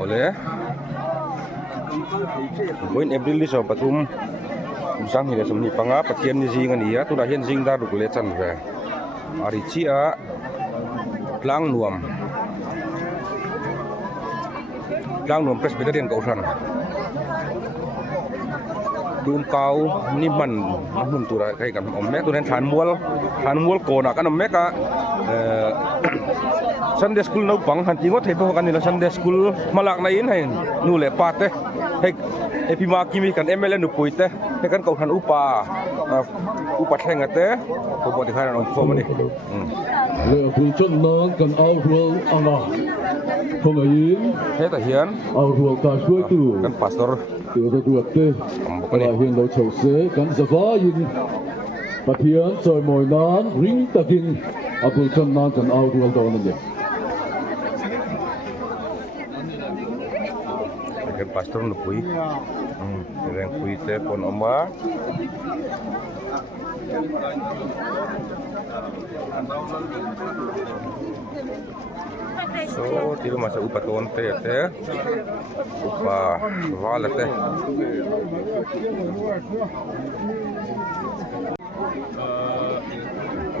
oleh Buin April ni so patum sang hile samni panga pathian ni jing ania tuna hian jing da ruk le chan ve ari chi a tlang nuam presbyterian Kaushan tum kau ni man mun tura kai kan om mek tunen than mual ko na kan om mek a Sunday school no pang han tingot he po kanila Sunday school malak na in hain nu le pate he epima kimi kan ML nu puite he kan Kaushan upa thengate ko bodi kharan on ko mani le phun chon non kan au rual anga không ai he ta hian au rual ka suai tu kan pastor tu tu te kan hian lo chau se kan zava in pathian choi moi nan ring takin apul chon non kan au rual do na de kan pastor nu pui reng pui te pon oma so tiro masa upa tonte te upa wala te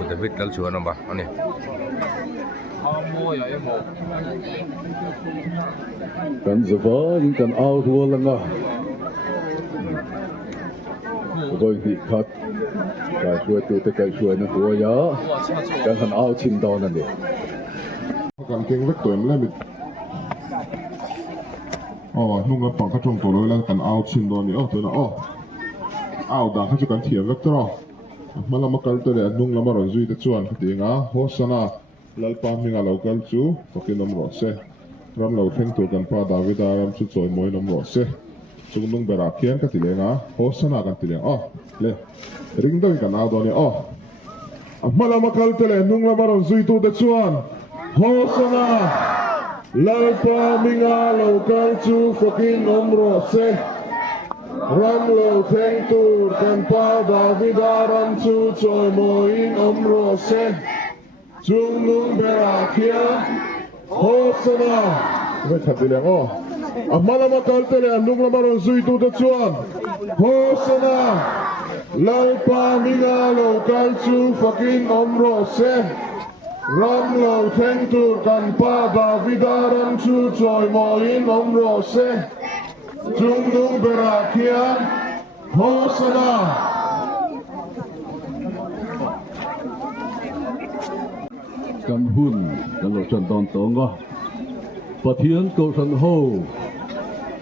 David dal chuan ba ani kan zava in kan au rual anga rồi thì khát cái suy tu te cái suy nó hùa ya kan han au chin do na de kan keng vek toem le mit nung la pang kha trong to lo la kan out chin do ni to na out da kha chu kan thiam vek tro mala makal to le nung la maro zui te chuan kha ti nga hosana lalpa minga local chu pakinom ro se ram lo theng tu kan pa David ram chu choi moi nom ro se chung nung bera khian ka ti le nga hosana kan ti le le ring do kan out do ni mala makal to le nung la maro zui tu te chuan hosana lalpa minga local chu pakinom ro se ram lo theng tu kan pa David ram chu choi moi nom ro se chung nung bera khian hosana với thật thì là malama kaltele nung la maron zui tu de chuan hosana lalpa minga local chu fucking omro se ram lo theng tu kan pa Davidaran chu choi moin omro se chung nung bera khian hosana kan hun kan lo chan don tonga pathian ko san ho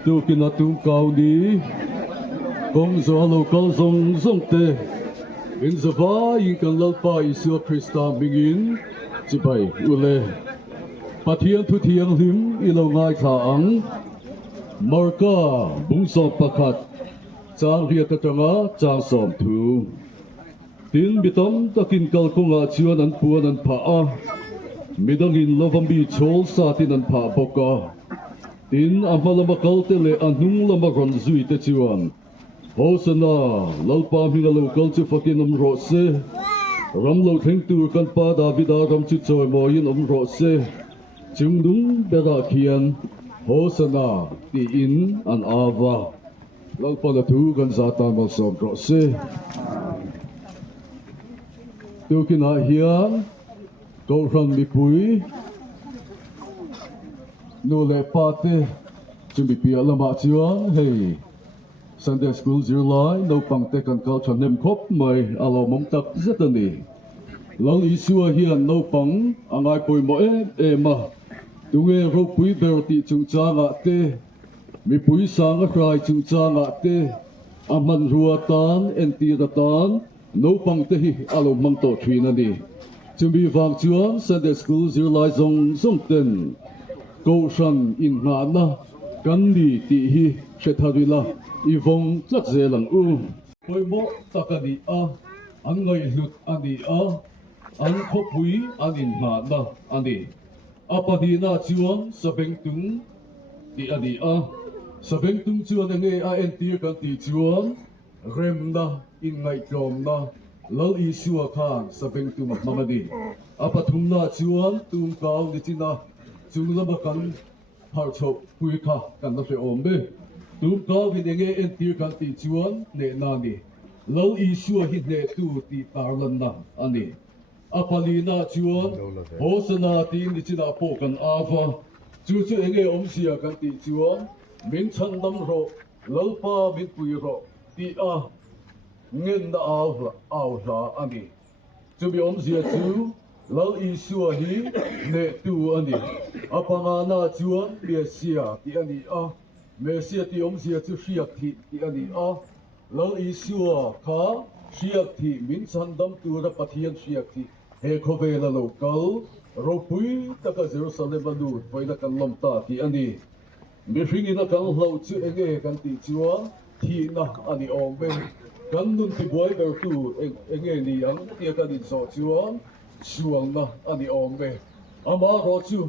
tu kina tu kau ni kong zo lo kal zong zong te in zava in kan lalpa isu Krista bingin chipai ule pathian thu thiang hlim ilo ngai tha ang marka bungso pakhat chang ria ta tanga chang som thu tin bitom takin kal konga chuan an puan an pha a midangin lovambi chol sa tin an pha boka tin amalama kalte le anung lama ron zui te chuan hosana lalpa hinga local chu fakin ro se ramlo theng tur kan pa Davida ram chu choi moin ro se chungdung bera khian hosana ti in an ava lalpa la thu kan zata mal som ro se tu kina hian câu ran mi pui nu le pate chuẩn bị pia lama chuan hey Sunday school zir lai no pang te kan kal chan nem khop mai alo mong tak zetani lang isua hian no pang angai pui mo ma tunge ro pui ber ti chung cha nga te mi pui sang a khrai chung cha nga te aman ruatan en ti tan no pang te hi alo mang to thwin ani chumi vang chuan Sunday school zir lai zong zong ten Kaushan in nga na kan ni ti hi shetharila i vong tlak zelang poi mo takani an ngai hlut ani an khopui an in nga na ani apadina chuan sabengtung ti ani sabengtung chuan nge en ti kan ti chuan rem na in ngai klom na lal isua khan sabengtung mamadi apathumna chuan tum kaw ni china chung lama kan thảo chậu pui kha kan na fe om be tum ka vi nge en tir kan ti chuan ne na ni lo issue hi ne tu ti parlan na ani apalina chuan hosana ti ni china po kan ava chu chu enge om sia kan ti chuan min chan dam ro lalpa min pui ro ti a ngen da au ra ani chu bi om sia chu lo issue hi ne tu ani apangana chuan mesia ti ani a mesia ti om sia chu riak thi ti ani a lo issue kha riak thi min chan dam tu ra pathian riak thi he khovela local ro pui taka Jerusalem anu poina kan lom ta ti ani mi ringi na kan hlau chu enge kan ti chuan thi na ani om be kan nun ti boy ber tu enge ni ang ti kan in so chuan suang na ani om be ama ro chu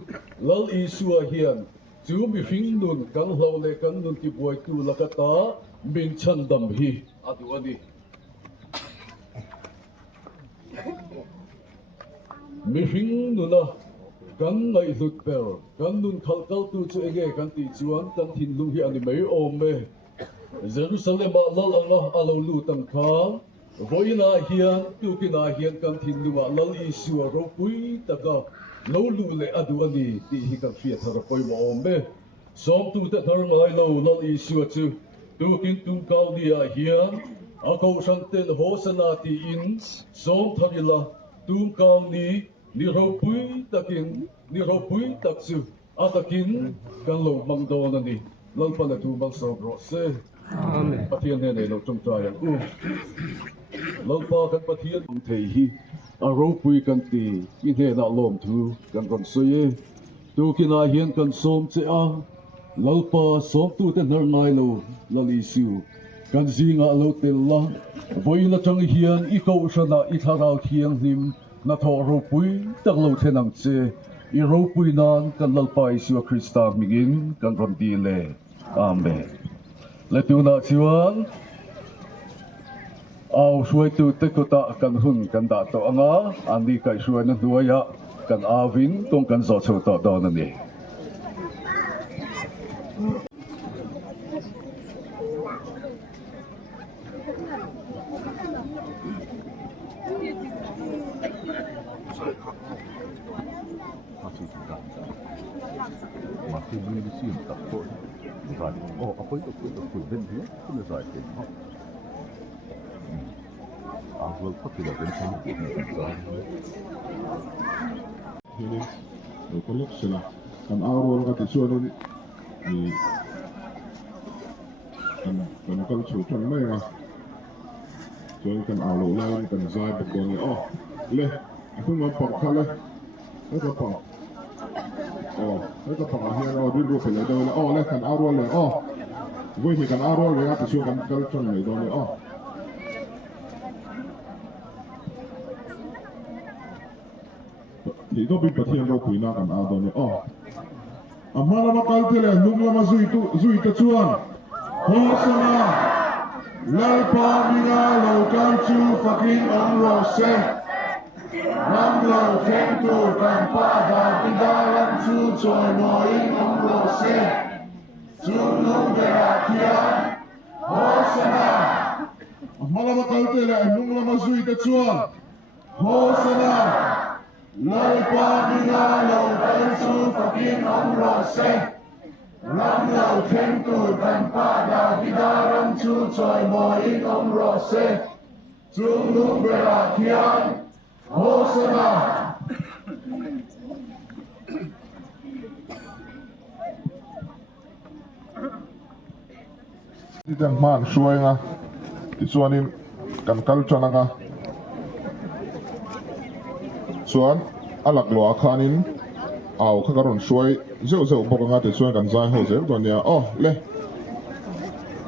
lal issue hian chu mi ring nun kan hlau le kan nun ti boy tu lakata min chan dam hi adu ani mi ring nuna kan ngai lut per kan nun khal kal tu chu enge kan ti chuan kan thin lu hi ani mai om me Jerusalem lal anga alo lu tam kha voina hian tu kina hian kan thin lu lal issue ro pui taka lo lu le adu ani ti hi kan fia thar poi mo om me som tu te thar ngai lo lal issue chu tu kin tu kau dia hian a ko san ten hosana ti in som tharila tu kau ni ro pui tak chu atakin kan lo mang do na ni lal pa na tu bang so ro se amen pathian ne lo tum tra yang lal pa kan pathian thei hi a ro pui kan ti in he na lom thu kan ron so ye tu kina hian kan som che a lal pa som tu te nar ngai lo lali siu kan zinga lo tel la voina chang hian I ko sana I tharau thiang nim na tho ro pui tak lo thenang che I ro pui nan kan lalpai siwa Krista mingin kan ron ti le amen le tu na chuan au suai tu te ko ta kan hun kan da to anga andi kai suai na duaya kan avin tong kan zo cho to do na ni Masih boleh siap tak pun. Oh, apa itu dan dia sudah saya. Aku tidak pensar. Ini kolok sila kan awal kata suara ni kan kal chutan mai ma so kan awal lain kan zai betul oh le aku ngomong kala itu apa oh itu apa akhirnya oh dulu pula dah oh le kan awal le oh gue ni kan awal le kata suara kan kal chutan mai dah oh thì đó bị bật hiện đâu quỷ na kan áo đó oh amala makal tele nung lama zui ta chuan hosana lalpa mina lo kan chu fucking on ro se nam lo khem tu kan pa da pidaran chu choi noi on ro se chu nung bera kian hosana amala makal tele nung lama zui ta chuan hosana lalpa mina lo kan chu fucking on ro se nam lo khem tu kan pa da pidaran chu choi noi on ro se chu nung bera kian hosana Tidak man suai nga isuanin kan kalcha nga suan alak lo akhanin aw khakaron suai zeu bok nga te suan kan zai ho zer don ya oh le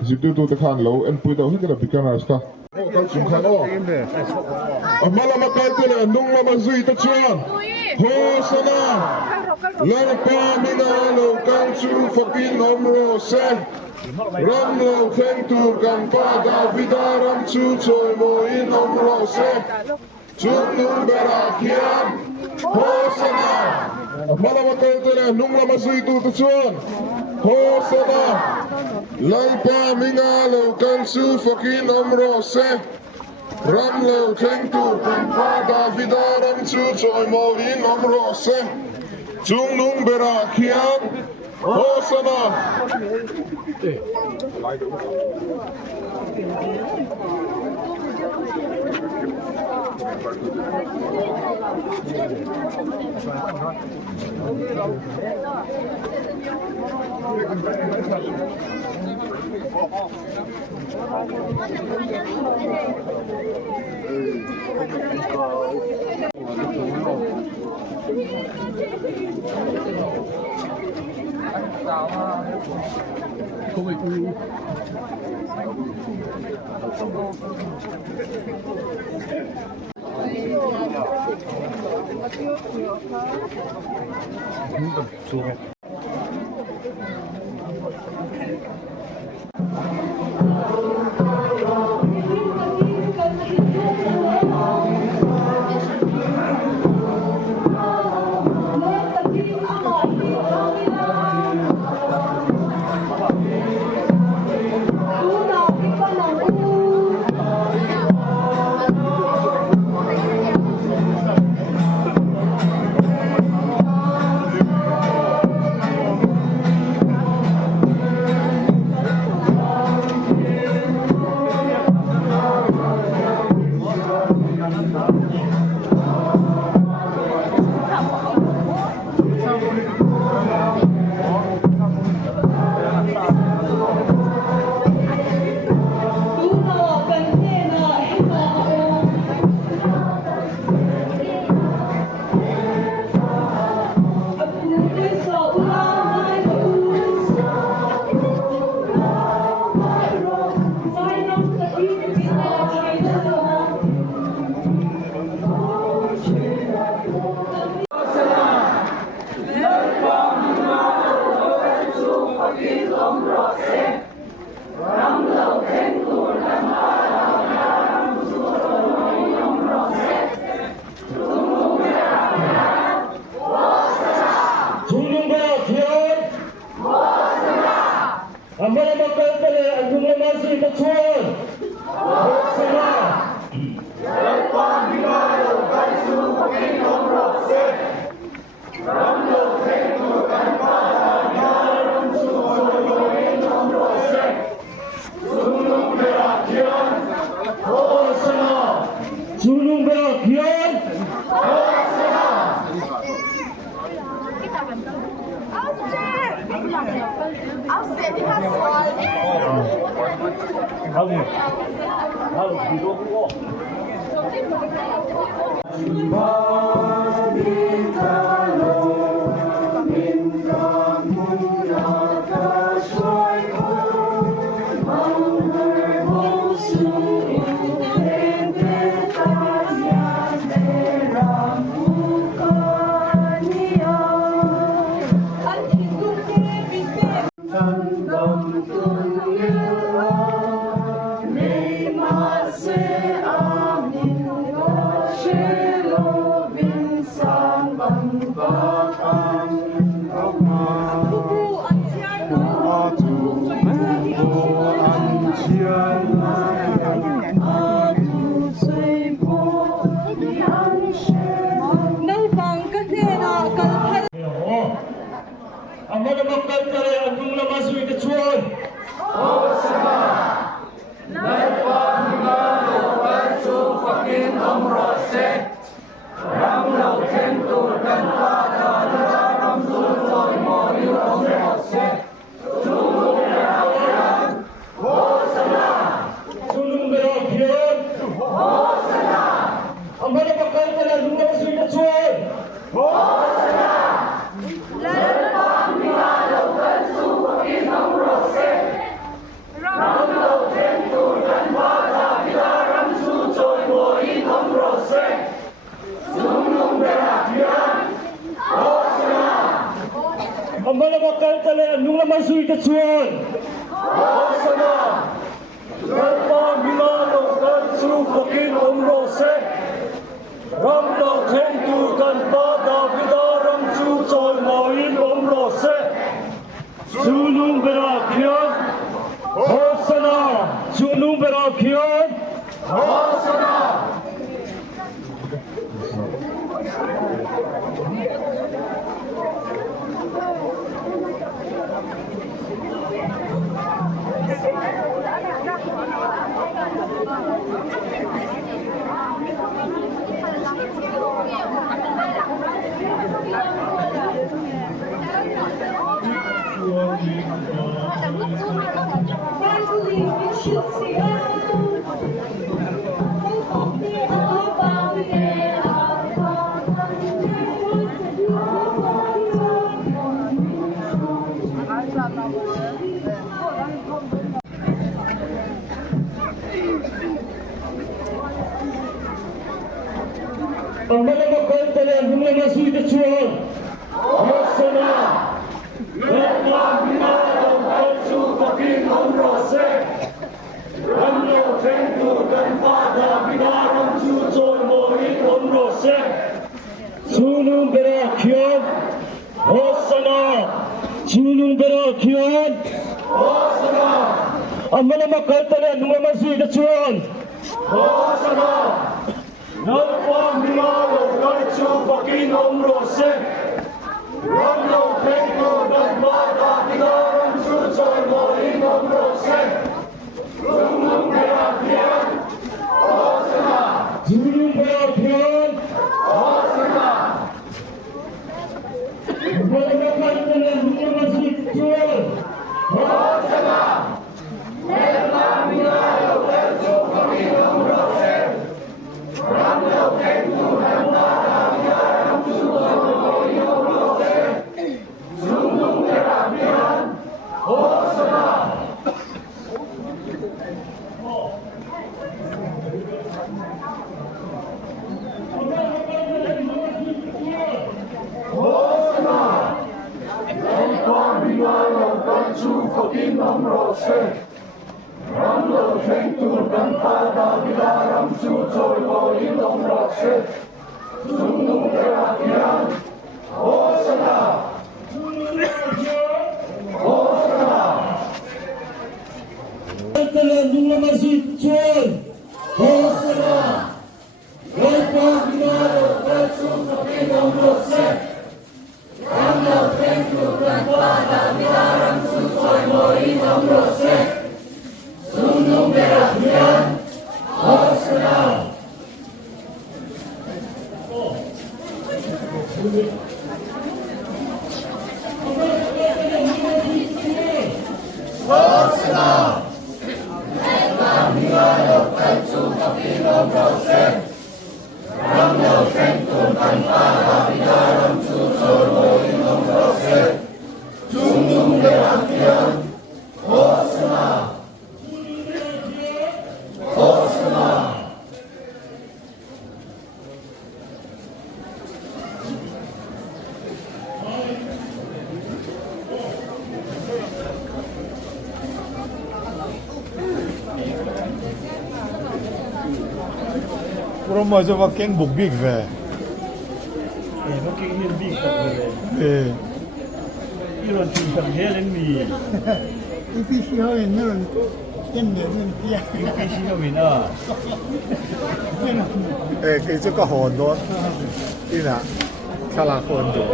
zitu tu te khan lo en pui do hikara bikana sta oh kal chung khan oh amala makal te le nung lama zui ta chuan ho sana lar pa mina lo kan chu fucking omro se ram lo khem tu kan pa da vidaram chu choi mo in omro se chung nung bera kian ho sana Malamakal nung lamasui tutusuan. Hosana. Lalpa minga lo kansu fakin amro se. Ram lo kengtu tanpa Davida ram su choy mawin amro se. Chung nung berakian. Hosana. Ram lo khen tu kan pa da vida ram su chu trôi mối bom rổ xe chu nung bera kion Hosanna chu nung bera kion Hosanna Pangmalama kaltalan mga nasuy na chuan Hosanna Lepla binarang kalsu pakin omrose Ramlo tentu dan pada binarang chuchoy mohin omrose Sunung berakyon Hosanna Sunung berakyon Hosanna Pangmalama kaltalan mga nasuy na chuan Hosanna Nalpang binalo kalsu pakin omrose Ramlo tentu dan pada binarang chuchoy mohin omrose Sunung berakyon Hosanna Sunung berakyon Hosanna Pangmalama kaltalan mga nasuy na chuan Hosanna Lepla binalo kalsu pakin omrose Ramlo tentu dan pada binarang chuchoy mohin omrose Sunung berakyon Hosanna Hosanna Nalpang binalo kalsu pakin omrose Ramlo tentu dan pada binarang chuchoy mohin omrose Sunung berakyon Hosanna Hosanna Kaltalan mga nasuy na chuan Hosanna Nalpang binalo kalsu pakin omrose Ramlo tentu dan pada binarang chuchoy mohin omrose Sunung berakyon Hosanna Hosanna Lepla binalo kalsu pakin omrose Ramlo tentu dan pada binarang chuchoy mohin omrose Sunung berakyon Hosanna Hosanna Kurang macam makin bukbik ve. nó kinh nghiệm đi tập về Eh, như là trình tập thế lên mì 이 PC하에는 옛날에는 그냥 cái gì đâu mình à eh, kita ke Hondon, ini salah Hondon.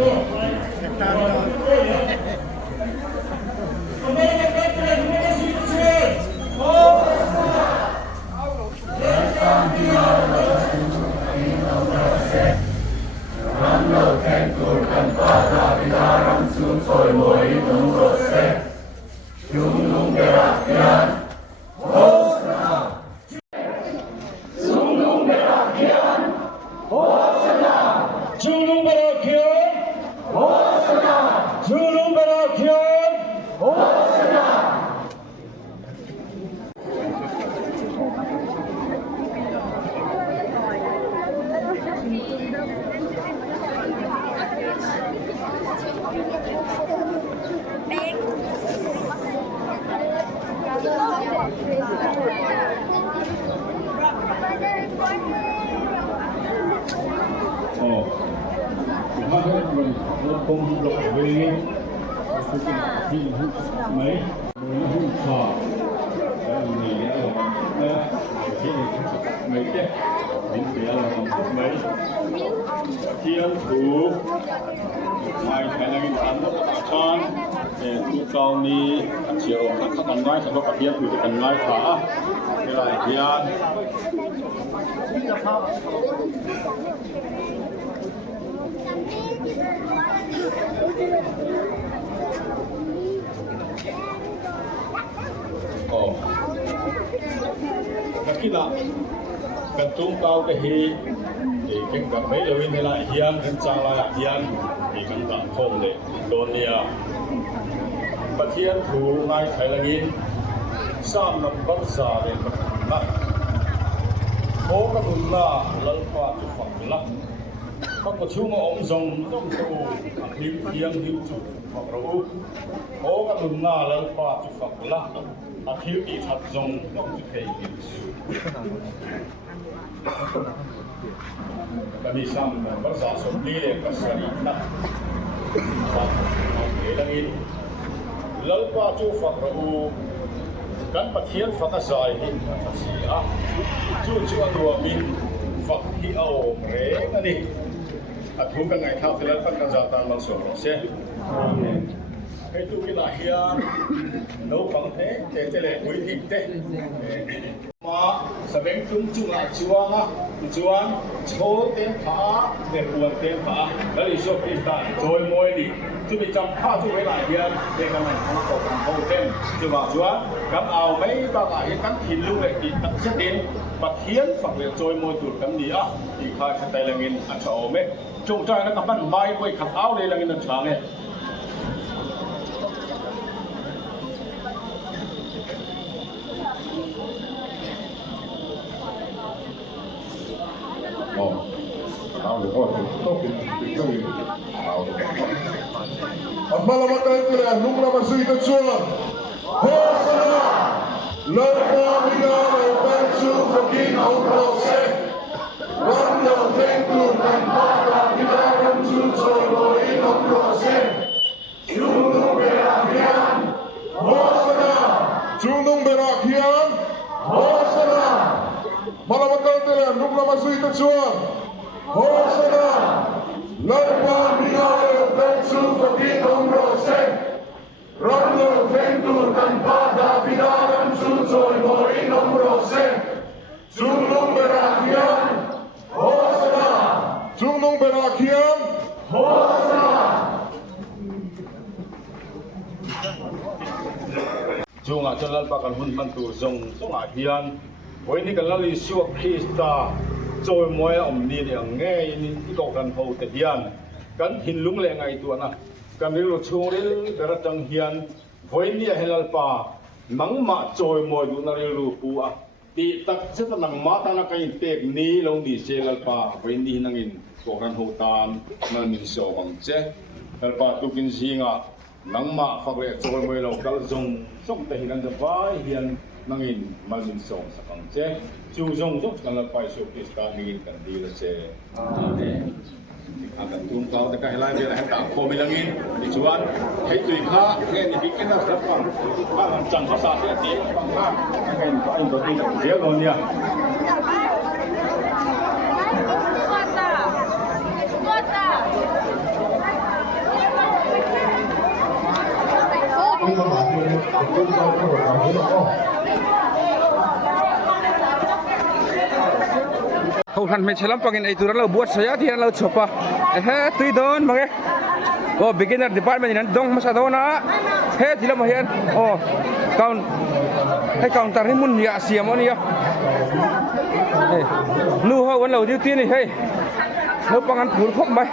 Julung berakyon Hosanna Julung berakyon Hosanna Thank you. แล้วคงหลบเวงที่หุ้นไหมหุ้นขาดแล้วมีแล้วนะที่ไม่เจ็บมีเสียแล้วไหมเที่ยงถูกไม่แค่ในการลดราคาทุกกรณีเชียวทั้งกันน้อยสำหรับเที่ยงถูกกันน้อยขาเวลาเที่ยงMakila kantung kau kehi ikan kami lewin hela hian kencang lah hian ikan tak kong le donia patian tu ngai Thailandin sam number sa le na ko ka dun na lalpa tu fak la ka ko chung ong zong dong tu him hiang hiu chu fak ro ko ka dun na lalpa tu fak la a hiu i that zong dong tu kei kami sama bersama beli kesari nak lagi lalpa tu fakru kan patian fakasai ni fasia cu dua min fakhi au mereka ni aku kan ngai tahu lalpa kan jatan langsung se itu kelahian no pangte tele kuih te ma sabeng tung chung la chuanga chuan cho tem pha ne puan tem pha lali so kita joy moi ni chu bi cham pha chu we la hian de kan nai thang ko kan ho tem chu ba chuan kam ao mai ba ga hi kan thin lu le ki tak se tin ba hian phak le joy moi tur kam ni a ti kha tai langin a chao me chung chai na ka ban mai koi khat ao le langin na chang e Malam kalian nunggu masih itu cuan. Hosana, lalpa mina pensu fakin autrose. Wanda tentu tanpa kita pensu soi autrose. Junung berakhir. Hosana, junung berakhir. Hosana. Malam kalian nunggu masih itu cuan. Hosana, lalpa mina pensu fakin autrose. Rando ventur tanpa dapidaran susoi mori nombrose. Junung berakhir. Hosana. Junung berakhir. Hosana. Junga jalal pakan hun mantur zong ahian. Woi ni kan lali suak Krista. Joy moya ni yang nge ini ikau kan hau tehian. Kan hinlung le ngai tu na. Kan rilu churil beratang hian. Woi ni helal pa. Nang ma joy moy du na rilu pua. Di tak seta nang mata na kain tek ni long di selal pa. Woi ni nangin kau kan hau tan nang min so bang che. Helpa tu kin singa. Nang ma fakwe joy moy lo kal zong song tehian jawai hian. Nangin malmin song sa kangche chu jong jong kan la pai so Krista ngin kan di la che amen akan tung kau te kai lai be la ta ko mi langin di chuan hei tui kha nge ni bikin na sa pang pa lan chang sa se ti pang kha ngai ni ai do ti je lo nia Kau han mencela pangin itu lalu buat saya dia lalu coba tu don mange oh beginner department ini dong masa dona tidak mahian oh kaun tarimun ya siamon ya nu ho wan lalu dia tiini nu pangan pur kok mai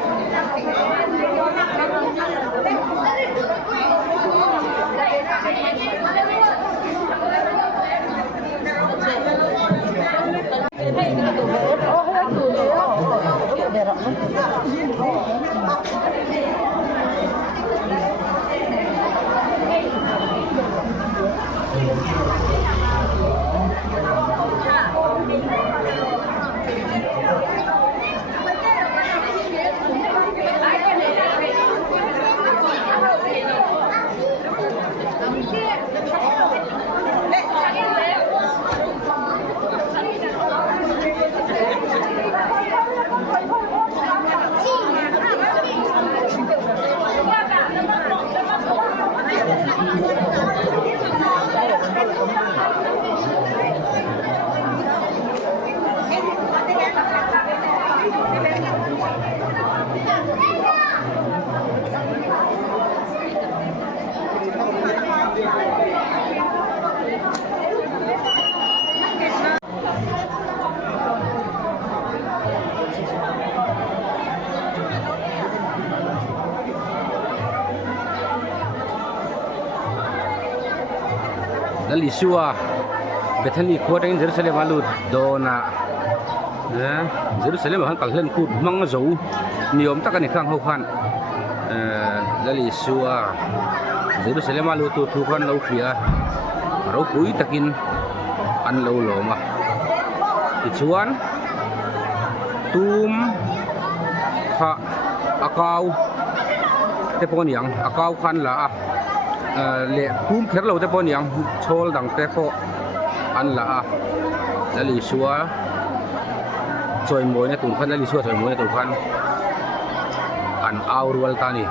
Lisua Bethany kuat in Jerusalem alut dona Jerusalem han kalhen kut mang zo niom takan khang ho khan Lisua Jerusalem alut tu khan lo khia ro pui takin an lo loma ichuan tum kha akau te pon yang akau khan la le tum kher lo te pon yang chol dang te po an la Lisua choi moi na tun khan Lisua choi moi na tun khan an au rual tani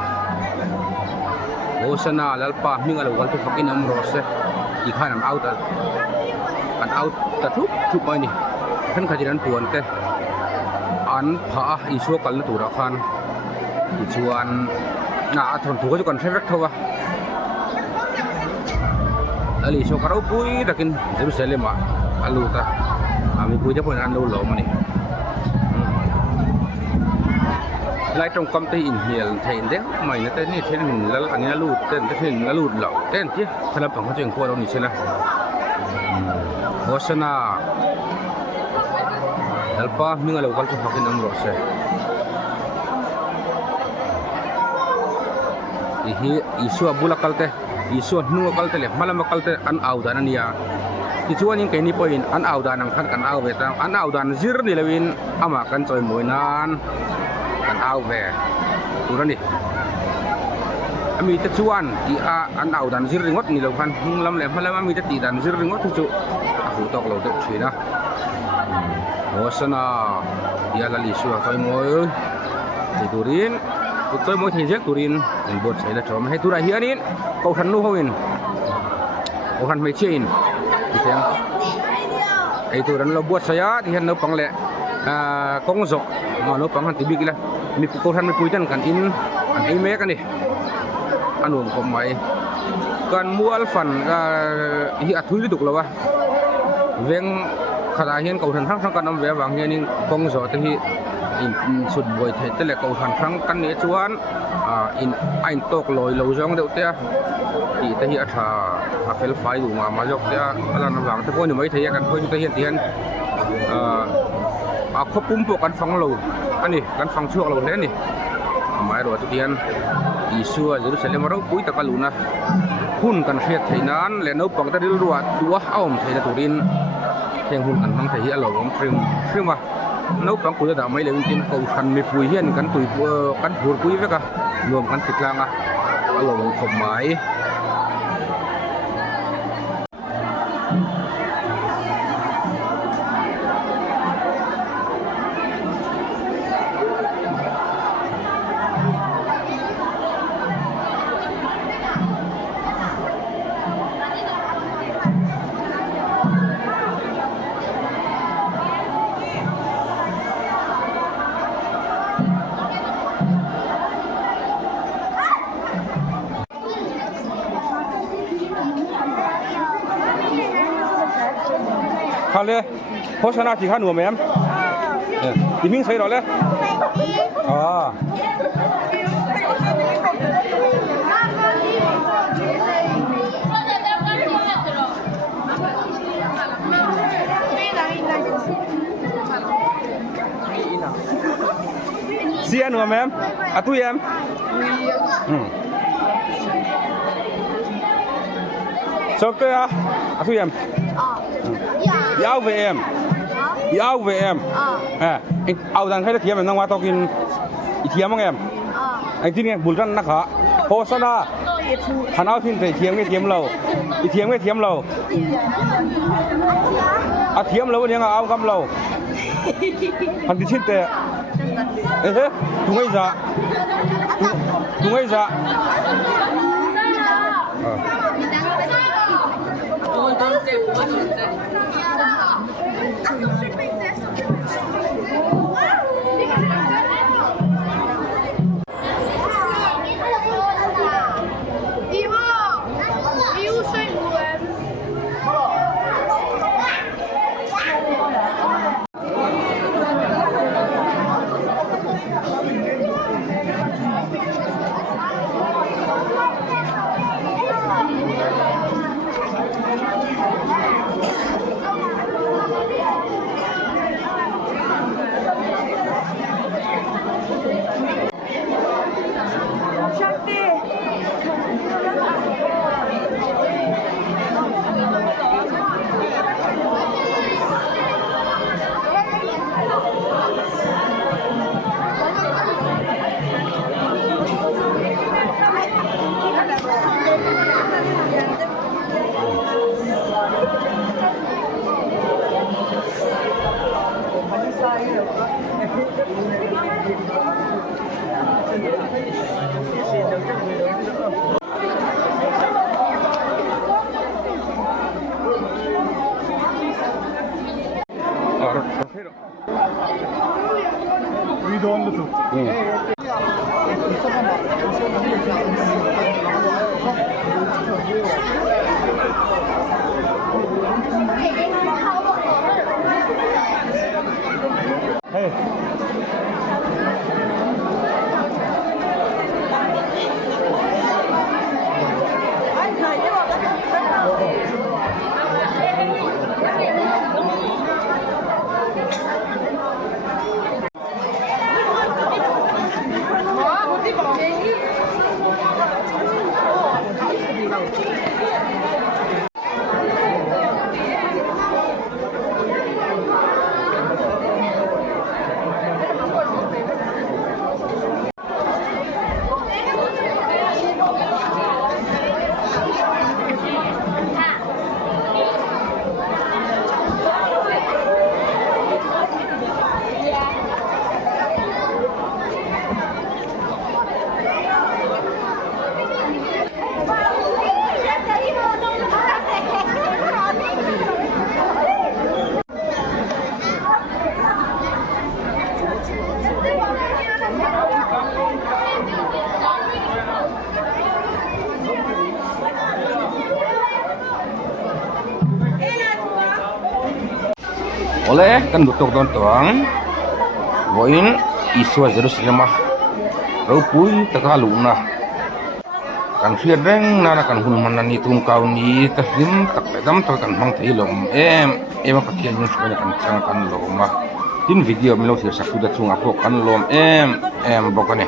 Hosana lalpa mingal wal tu fakin am rose ikhan am out an out ta thu pai ni khan khajiran puan te an pha isu kal na tura khan ichuan na thon thu ko kan thevek thowa ali so karo pui takin Jerusalem aluta ami pui te pon an lo lo mani lai trong công ty in hiền thầy đấy mày nó tên như thế là anh ấy lụt tên thế là lụt lậu tên chứ phải làm bằng cái chuyện qua đâu nhỉ xem nào Hosana Alpa mình là local cho phát năm rồi sẽ isu abula kalte isu nu kalte le malam kalte an audan ania ichuan in kaini point an audan ang khan kan au beta an audan zir ni lewin ama kan choi moinan kan au ve turani ami ta chuan ti a an au dan zir ringot ni lo khan hung lam le malam ami ta ti dan zir ringot chu a fu tok lo te thina Hosana ya la li su choi moi ti turin choi moi thei jek turin en bot sai la thom he tura hianin ko than nu hoin ko han mai chein ti teng ai turan lo bot saya ti han no pang le kong zo ma no pang han ti bigila mi ko than mi puitan kan in an ai me kan ni anum ko mai kan mual fan hi athui duk lawa veng khada hian ko than thang kan am ve wang hian kong zo te hi in sut boi the te le ko than thang kan ni chuan in ain tok loi lo jong deuh te ti te hi atha a fel fai du ma jok te ala na wang te ko ni mai thei kan ko te hian tian a khopum po kan phang lo ani kan phang chuak lo le ni mai ro tu tian Isua Jerusalem ro pui takaluna hun kan khiat theinan le no pang ta dil ruwa tua aum theina turin heng hun kan mang thei alo om trim wa no pang ku da mai le tin ko khan mi pui hian kan tui kan phur pui veka nuam kan tiklanga alo om khom mai khăn le Hosana chỉ khăn nuông em thì mình thấy rồi le xia nuông em tui em sốc te tui em Yao về em anh ao đang thấy là thiếm em đang qua tao kinh thiếm không em anh tin em buồn răn nắc hả Hosana hắn ao tin thấy thiếm cái thiếm lâu thiếm lâu nhưng ao găm lâu hắn đi xin tệ tung ấy dạ We don't look. Oleh kan butuh dontong voin isu Jerusalem rupui takaluna kan siadeng nana kan hun manani tungkau ni tahlim tak pedam tak kan bang thilom em pakian yun sebenarnya kan cang kan loma tin video melo sir sakuda chung apok kan lom em bokane